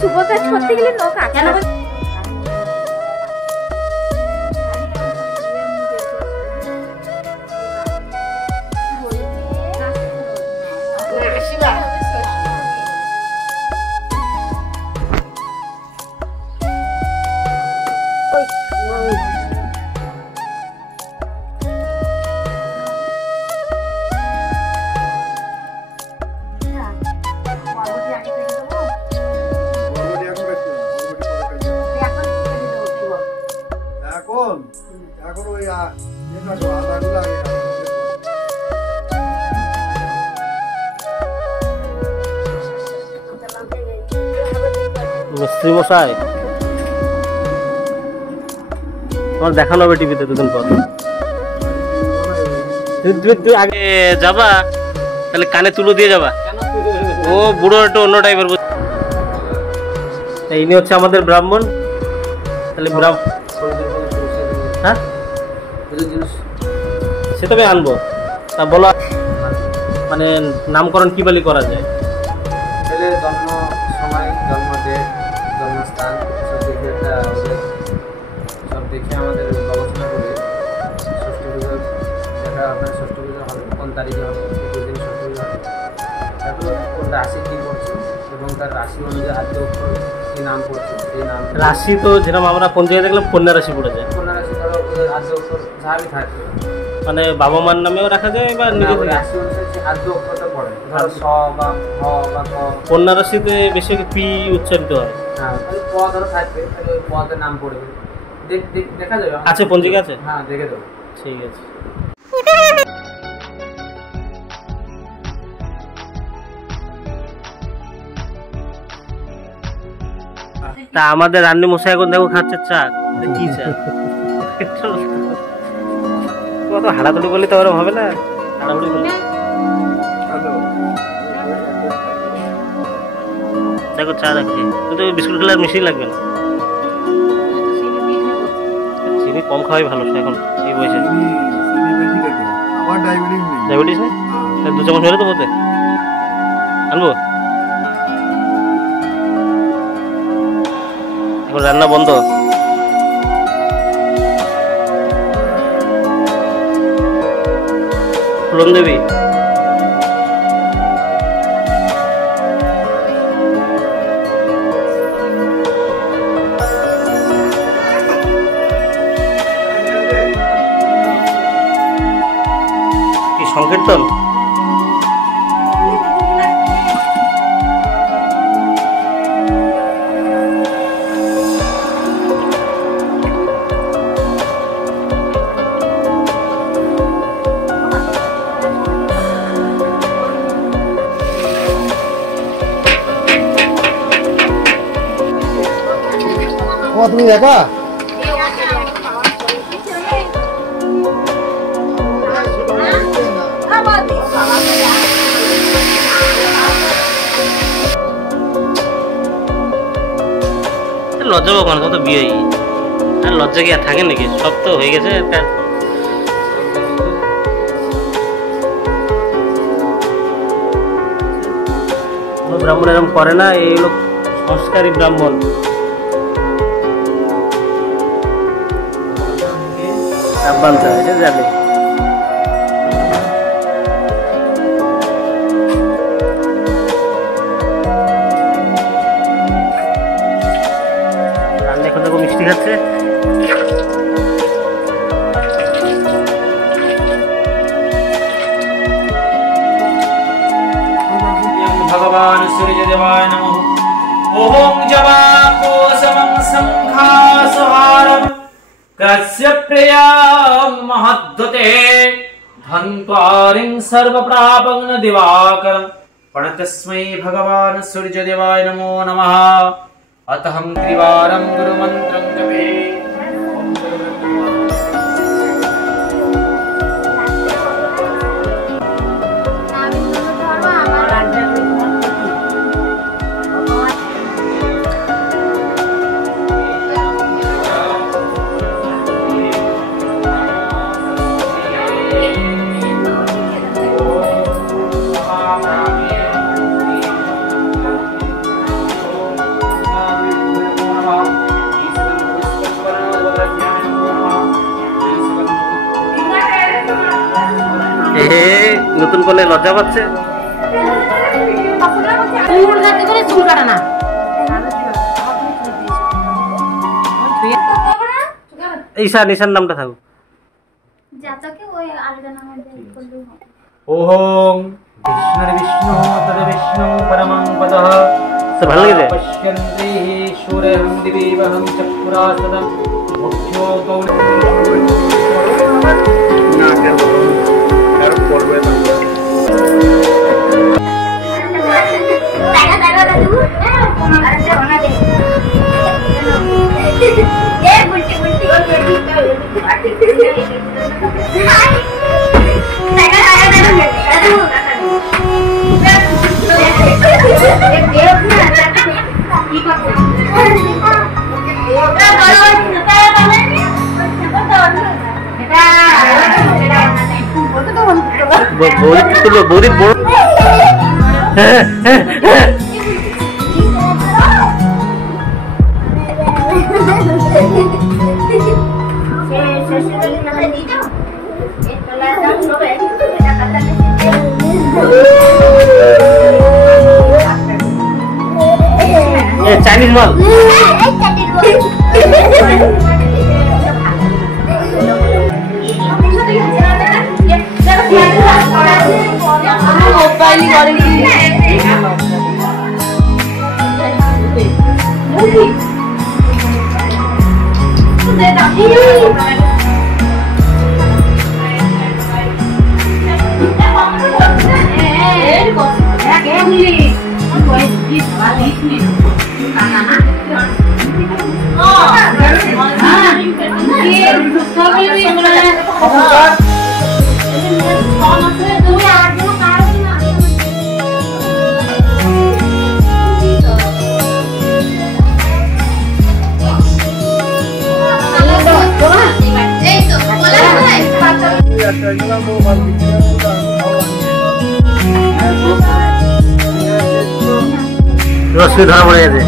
শুভ কাজ করতে গেলে নৌকা কেন মিস্ত্রি মশাই তোমার দেখানো হবে টিভিতে দুদিন পর। তুই আগে যাবা তাহলে কানে তুলো দিয়ে যাবা। ও বুড়ো একটু অন্য টাইপের। ইনি হচ্ছে আমাদের ব্রাহ্মণ। তাহলে হ্যাঁ সে তবে আনবো। তা বলো মানে নামকরণ কি বলি করা যায়? জন্ম সময়, জন্মদিন, জন্মস্থান সব দেখে আমাদের গবেষণা করে ষষ্ঠ পুজো দেখা আপনার ষষ্ঠ পুজো হবে কোন তারিখে হবে, দিন ষষ্ঠ পুজো হবে, তারপর কোন রাশি কী পড়ছে এবং তার রাশি অনুযায়ী আদ্য অক্ষর কী নাম পড়ছে সেই নাম। রাশি তো যেরকম আমরা পঞ্চায়েত দেখলাম কন্যা রাশি পড়ে যায়। কন্যা রাশি ধরো আদ্য অক্ষর যাহাবি থাকবে মানে বাবা মার নামেও রাখা যায় বা নিজের রাশি অনুযায়ী আদ্য অক্ষরটা পড়ে। ধরো স বা হ বা ক। কন্যা রাশিতে বেশি পি উচ্চারিত হয়। হ্যাঁ তাহলে প ধরো থাকবে, তাহলে ওই পদের নাম পড়বে। দেখা যাবে আছে পঞ্জিকা আছে। হ্যাঁ দেখে দেবো। ঠিক আছে। তা আমাদের রান্নি মশাই এখন দেখো খাচ্ছে চা। কি চা? কত হাড়াদুড়ি বললে তো ওরকম হবে না। হাড়াদুড়ি বললে দেখো চা রাখছি, কিন্তু বিস্কুট খেলে আর মিষ্টি লাগবে না। চিনি কম খাওয়াই ভালো এখন এই বয়সে। ডায়াবেটিস নেই? 2 চামচ হলে তো বলতে আনবো। এখন রান্না বন্ধ। ফুলন দেবী কি সংকীর্তন? তুমি একা? লজ্জা পাবো না, তো বিয়ে আর লজ্জা কি আর থাকে নাকি? সব তো হয়ে গেছে। ব্রাহ্মণ এরকম করে না, এই লোক সংস্কারী ব্রাহ্মণ। জানি এখন দেখো মিষ্টি খাচ্ছে। भगवान सूर्यदेवाय नमः। ओम जवाकोसमं संखासहारं कस्य प्रियं महद्वते धन्वारिं सर्वप्रापग्न दिवाकरं प्रणतस्मै भगवान सूर्यदेवाय नमो नमः। अतहं त्रिवारं गुरुमन्त्रं जपे। নতুন কোনে লজ্জা পাচ্ছে। চুল কাটতে করে চুল কাটা না। ঈশান, ঈশান নামটা থাকুক। যাতাকে ওই আলাদা নামে করলেও হবে। ওম বিষ্ণুর বিষ্ণু তদ বিষ্ণু পরমং পদঃ তো ভালো লেগেছে? পশ্যন্তি সূর্যং দিবীবহং চক্ষুরাসদম মুখ্যো গৌর না কেন আর করবে না টাকা টাকা দাদু আরে ওনা দে এ বুলটি বুলটি টাকা টাকা দাদু বৌদি বড় চাইনিজ মাল। রশ্মি ধরা পড়ে গেছে।